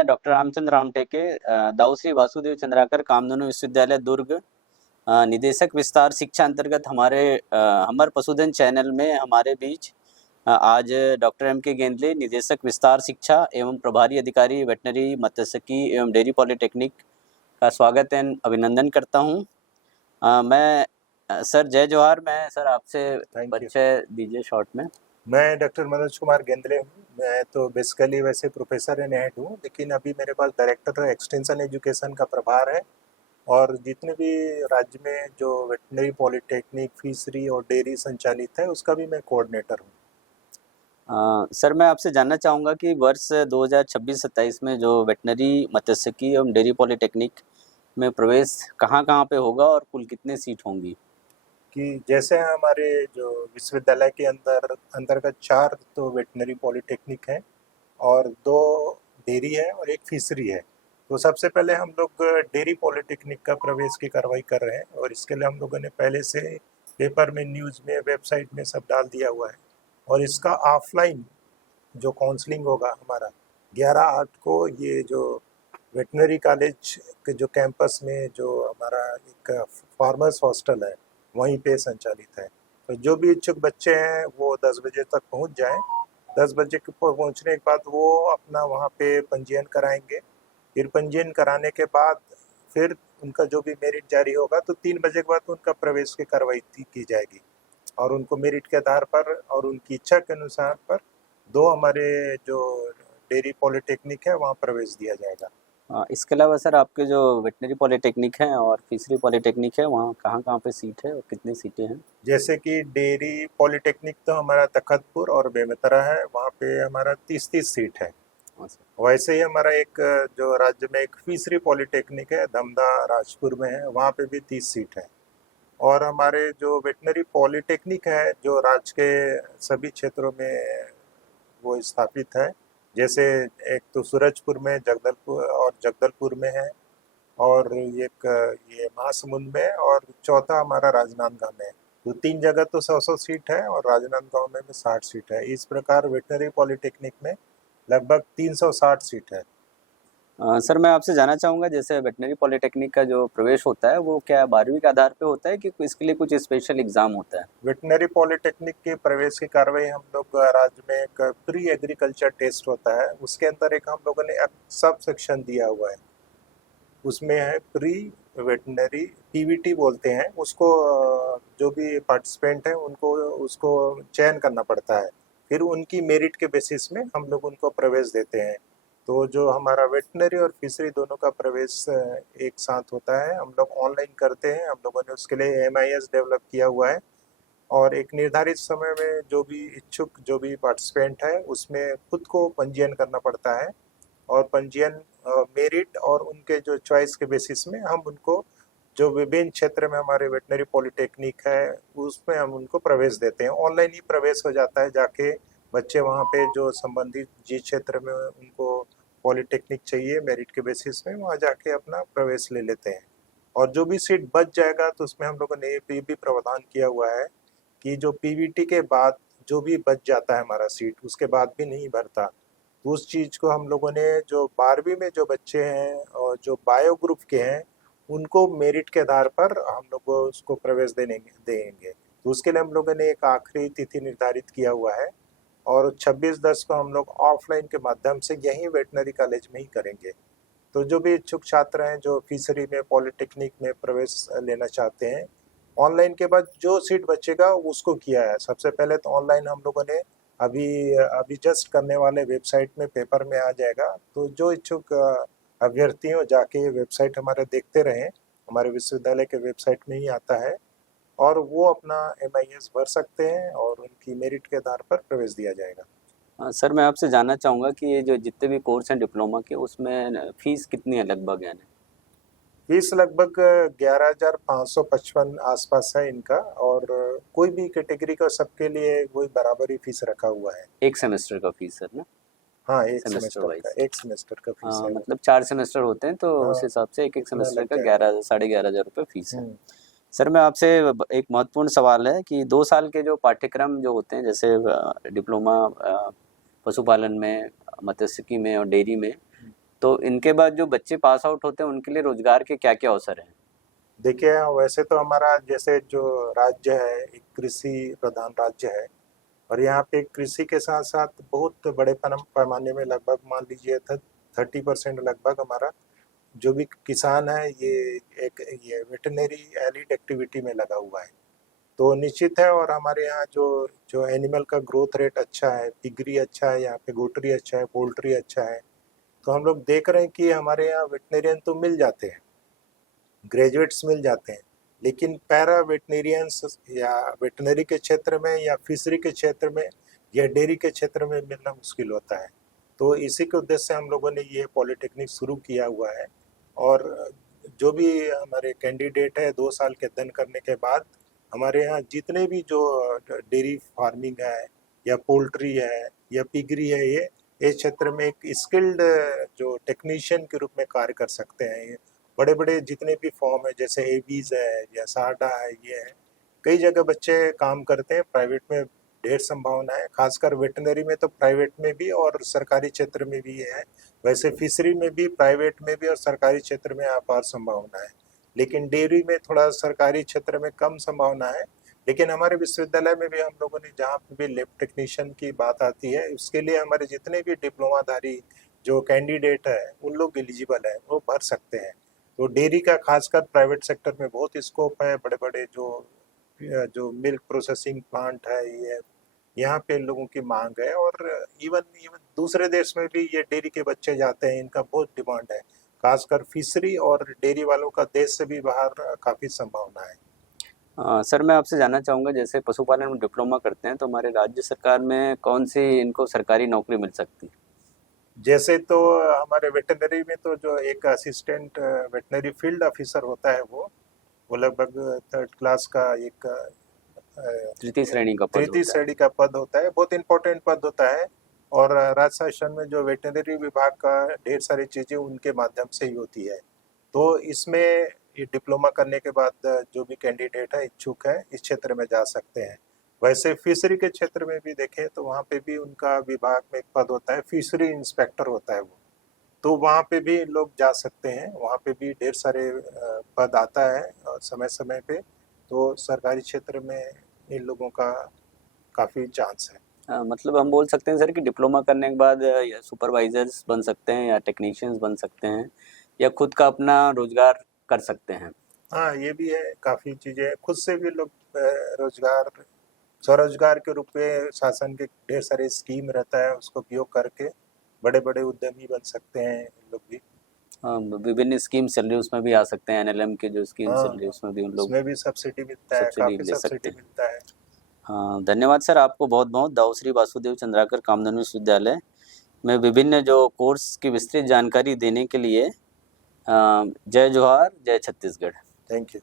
मैं डॉक्टर रामचंद्र रामटेके, दाऊ श्री वासुदेव चंद्राकर कामधेनु विश्वविद्यालय दुर्ग, निदेशक विस्तार शिक्षा अंतर्गत हमारे हमर पशुधन चैनल में हमारे बीच आज डॉक्टर एम के गेंदले, निदेशक विस्तार शिक्षा एवं प्रभारी अधिकारी वेटनरी मत्स्यिकी एवं डेयरी पॉलिटेक्निक का स्वागत एवं अभिनंदन करता हूं। सर जय जोहार। मैं सर आपसे परिचय दीजिए शॉर्ट में। मैं डॉक्टर मनोज कुमार गेंदले हूँ। मैं तो बेसिकली वैसे प्रोफेसर इन हेड हूँ, लेकिन अभी मेरे पास डायरेक्टर एक्सटेंशन एजुकेशन का प्रभार है और जितने भी राज्य में जो वेटनरी पॉलिटेक्निक, फिशरी और डेयरी संचालित है उसका भी मैं कोऑर्डिनेटर हूँ। सर मैं आपसे जानना चाहूँगा कि वर्ष 2026-27 में जो वेटनरी मत्स्यिकी एवं डेयरी पॉलिटेक्निक में प्रवेश कहाँ पे होगा और कुल कितने सीट होंगी? कि जैसे हमारे जो विश्वविद्यालय के अंतर्गत 4 तो वेटनरी पॉलिटेक्निक है और 2 डेयरी है और 1 फिशरी है। तो सबसे पहले हम लोग डेयरी पॉलिटेक्निक का प्रवेश की कार्रवाई कर रहे हैं और इसके लिए हम लोगों ने पहले से पेपर में, न्यूज़ में, वेबसाइट में सब डाल दिया हुआ है। और इसका ऑफलाइन जो काउंसलिंग होगा हमारा 11/8 को, ये जो वेटनरी कॉलेज के जो कैंपस में जो हमारा एक फार्मर्स हॉस्टल है वहीं पे संचालित है। तो जो भी इच्छुक बच्चे हैं वो 10 बजे तक पहुंच जाएं। 10 बजे के पहुंचने के बाद वो अपना वहाँ पे पंजीयन कराएंगे। फिर पंजीयन कराने के बाद फिर उनका जो भी मेरिट जारी होगा तो 3 बजे के बाद उनका प्रवेश की कार्रवाई की जाएगी और उनको मेरिट के आधार पर और उनकी इच्छा के अनुसार पर 2 हमारे जो डेयरी पॉलिटेक्निक है वहाँ प्रवेश दिया जाएगा। इसके अलावा सर आपके जो वेटनरी पॉलिटेक्निक है और फिशरी पॉलिटेक्निक है वहाँ कहाँ पे सीट है और कितनी सीटें हैं? जैसे कि डेयरी पॉलिटेक्निक तो हमारा तखतपुर और बेमेतरा है, वहाँ पे हमारा 30-30 सीट है। वैसे ही हमारा एक जो राज्य में एक फिशरी पॉलिटेक्निक है धमदा राजपुर में है, वहाँ पे भी 30 सीट है। और हमारे जो वेटनरी पॉलिटेक्निक है जो राज्य के सभी क्षेत्रों में वो स्थापित है, जैसे एक तो सूरजपुर में, जगदलपुर में है और एक ये महासमुंद में और चौथा हमारा राजनांदगांव में है। तो 3 जगह तो 100-100 सीट है और राजनांदगांव में भी 60 सीट है। इस प्रकार वेटनरी पॉलिटेक्निक में लगभग 360 सीट है। सर मैं आपसे जानना चाहूँगा, जैसे वेटनरी पॉलिटेक्निक का जो प्रवेश होता है वो क्या 12वीं के आधार पे होता है कि इसके लिए कुछ स्पेशल एग्जाम होता है? वेटनरी पॉलिटेक्निक के प्रवेश की कार्रवाई हम लोग राज्य में एक प्री एग्रीकल्चर टेस्ट होता है, उसके अंदर एक हम लोगों ने सब सेक्शन दिया हुआ है। उसमें है प्री वेटनरी, पीवीटी बोलते हैं उसको। जो भी पार्टिसिपेंट है उनको उसको चयन करना पड़ता है, फिर उनकी मेरिट के बेसिस में हम लोग उनको प्रवेश देते हैं। तो जो हमारा वेटनरी और फिशरी दोनों का प्रवेश एक साथ होता है, हम लोग ऑनलाइन करते हैं। हम लोगों ने उसके लिए MIS डेवलप किया हुआ है और एक निर्धारित समय में जो भी इच्छुक, जो भी पार्टिसिपेंट है उसमें खुद को पंजीयन करना पड़ता है और पंजीयन मेरिट और उनके जो चॉइस के बेसिस में हम उनको जो विभिन्न क्षेत्र में हमारे वेटनरी पॉलिटेक्निक है उसमें हम उनको प्रवेश देते हैं। ऑनलाइन ही प्रवेश हो जाता है, जाके बच्चे वहाँ पे जो संबंधित जिस क्षेत्र में उनको पॉलिटेक्निक चाहिए मेरिट के बेसिस में वहाँ जाके अपना प्रवेश ले लेते हैं। और जो भी सीट बच जाएगा तो उसमें हम लोगों ने ये भी प्रावधान किया हुआ है कि जो पीवीटी के बाद जो भी बच जाता है हमारा सीट उसके बाद भी नहीं भरता, उस चीज़ को हम लोगों ने जो 12वीं में जो बच्चे हैं और जो बायो ग्रुप के हैं उनको मेरिट के आधार पर हम लोग उसको प्रवेश देंगे। तो उसके लिए हम लोगों ने एक आखिरी तिथि निर्धारित किया हुआ है और 26/10 को हम लोग ऑफलाइन के माध्यम से यहीं वेटनरी कॉलेज में ही करेंगे। तो जो भी इच्छुक छात्र हैं जो फिशरी में, पॉलिटेक्निक में प्रवेश लेना चाहते हैं, ऑनलाइन के बाद जो सीट बचेगा उसको किया है। सबसे पहले तो ऑनलाइन हम लोगों ने अभी जस्ट करने वाले वेबसाइट में पेपर में आ जाएगा। तो जो इच्छुक अभ्यर्थी हो जाके वेबसाइट हमारे देखते रहें, हमारे विश्वविद्यालय के वेबसाइट में ही आता है और वो अपना MIS भर सकते हैं और उनकी मेरिट के आधार पर प्रवेश दिया जाएगा। सर मैं आपसे जानना चाहूँगा कि ये जो जितने भी कोर्स हैं डिप्लोमा के उसमें फीस कितनी है लगभग? यानी फीस लगभग 11,555 आसपास है इनका और कोई भी कैटेगरी का सबके लिए वही बराबर ही फीस रखा हुआ है। एक सेमेस्टर का फीस है ना? हाँ, एक सेमेस्टर का फीस है। मतलब 4 सेमेस्टर होते हैं तो उस हिसाब से एक सेमेस्टर का 11 साढ़े 11,000 रुपये फीस है। सर मैं आपसे एक महत्वपूर्ण सवाल है कि 2 साल के जो पाठ्यक्रम जो होते हैं, जैसे डिप्लोमा पशुपालन में, मत्स्यिकी में और डेयरी में, तो इनके बाद जो बच्चे पास आउट होते हैं उनके लिए रोजगार के क्या क्या अवसर हैं? देखिए, वैसे तो हमारा जैसे जो राज्य है एक कृषि प्रधान राज्य है, और यहाँ पे कृषि के साथ साथ बहुत बड़े पैमाने में लगभग मान लीजिए 30% लगभग हमारा जो भी किसान है ये वेटरनरी एलिड एक्टिविटी में लगा हुआ है। तो निश्चित है, और हमारे यहाँ जो जो एनिमल का ग्रोथ रेट अच्छा है, पिगरी अच्छा है, यहाँ पे गोटरी अच्छा है, पोल्ट्री अच्छा है। तो हम लोग देख रहे हैं कि हमारे यहाँ वेटनेरियन तो मिल जाते हैं, ग्रेजुएट्स मिल जाते हैं, लेकिन पैरा वेटनेरियंस या वेटनरी के क्षेत्र में या फिशरी के क्षेत्र में या डेयरी के क्षेत्र में मिलना मुश्किल होता है। तो इसी के उद्देश्य से हम लोगों ने ये पॉलिटेक्निक शुरू किया हुआ है, और जो भी हमारे कैंडिडेट है 2 साल के अध्ययन करने के बाद हमारे यहाँ जितने भी जो डेयरी फार्मिंग है या पोल्ट्री है या पिगरी है, ये इस क्षेत्र में एक स्किल्ड जो टेक्नीशियन के रूप में कार्य कर सकते हैं। बड़े बड़े जितने भी फॉर्म है जैसे एवीज है या साडा है, ये है, कई जगह बच्चे काम करते हैं। प्राइवेट में ढेर संभावना है, खासकर वेटनरी में तो प्राइवेट में भी और सरकारी क्षेत्र में भी है। वैसे फिशरी में भी प्राइवेट में भी और सरकारी क्षेत्र में अपार संभावना है, लेकिन डेयरी में थोड़ा सरकारी क्षेत्र में कम संभावना है। लेकिन हमारे विश्वविद्यालय में भी हम लोगों ने जहाँ पे भी लैब टेक्नीशियन की बात आती है, उसके लिए हमारे जितने भी डिप्लोमाधारी जो कैंडिडेट है उन लोग एलिजिबल है, वो भर सकते हैं। तो डेयरी का खासकर प्राइवेट सेक्टर में बहुत स्कोप है। बड़े बड़े जो मिल्क प्रोसेसिंग प्लांट है, ये यहाँ पे लोगों की मांग है, और इवन दूसरे देश में भी ये डेयरी के बच्चे जाते हैं, इनका बहुत डिमांड है। खासकर फिशरी और डेयरी वालों का देश से भी बाहर काफ़ी संभावना है। सर मैं आपसे जानना चाहूँगा, जैसे पशुपालन में डिप्लोमा करते हैं तो हमारे राज्य सरकार में कौन सी इनको सरकारी नौकरी मिल सकती है? जैसे तो हमारे वेटनरी में तो जो एक असिस्टेंट वेटनरी फील्ड ऑफिसर होता है, वो लगभग 3rd क्लास का एक तृतीय श्रेणी का पद तृतीय होता है। श्रेणी का पद होता है, बहुत इंपॉर्टेंट पद होता है। और राज्य शासन में जो वेटनरी विभाग का ढेर सारी चीज़ें उनके माध्यम से ही होती है। तो इसमें ये डिप्लोमा करने के बाद जो भी कैंडिडेट है इच्छुक है इस क्षेत्र में जा सकते हैं। वैसे फिशरी के क्षेत्र में भी देखें तो वहाँ पे भी उनका विभाग में एक पद होता है, फिशरी इंस्पेक्टर होता है वो, तो वहाँ पे भी लोग जा सकते हैं। वहाँ पे भी ढेर सारे पद आता है समय समय पे। तो सरकारी क्षेत्र में इन लोगों का काफ़ी चांस है। मतलब हम बोल सकते हैं सर कि डिप्लोमा करने के बाद या सुपरवाइजर्स बन सकते हैं या टेक्नीशियंस बन सकते हैं या खुद का अपना रोजगार कर सकते हैं। हाँ, ये भी है, काफ़ी चीज़ें खुद से भी लोग रोजगार स्वरोजगार के रूप में शासन के ढेर सारे स्कीम रहता है, उसको उपयोग करके बड़े बड़े उद्यमी बन सकते हैं लोग भी। विभिन्न स्कीम चल रही है उसमें भी आ सकते हैं, एनएलएम के जो स्कीम हाँ चल रही है उसमें भी उन लोग उसमें भी सब्सिडी मिलता है, सब्सिडी काफ़ी ले सकते सब्सिडी हैं। मिलता है। हाँ, धन्यवाद सर आपको बहुत बहुत। दाऊ श्री वासुदेव चंद्राकर कामधेनु विश्वविद्यालय में विभिन्न जो कोर्स की विस्तृत जानकारी देने के लिए जय जोहार, जय छत्तीसगढ़। Thank you.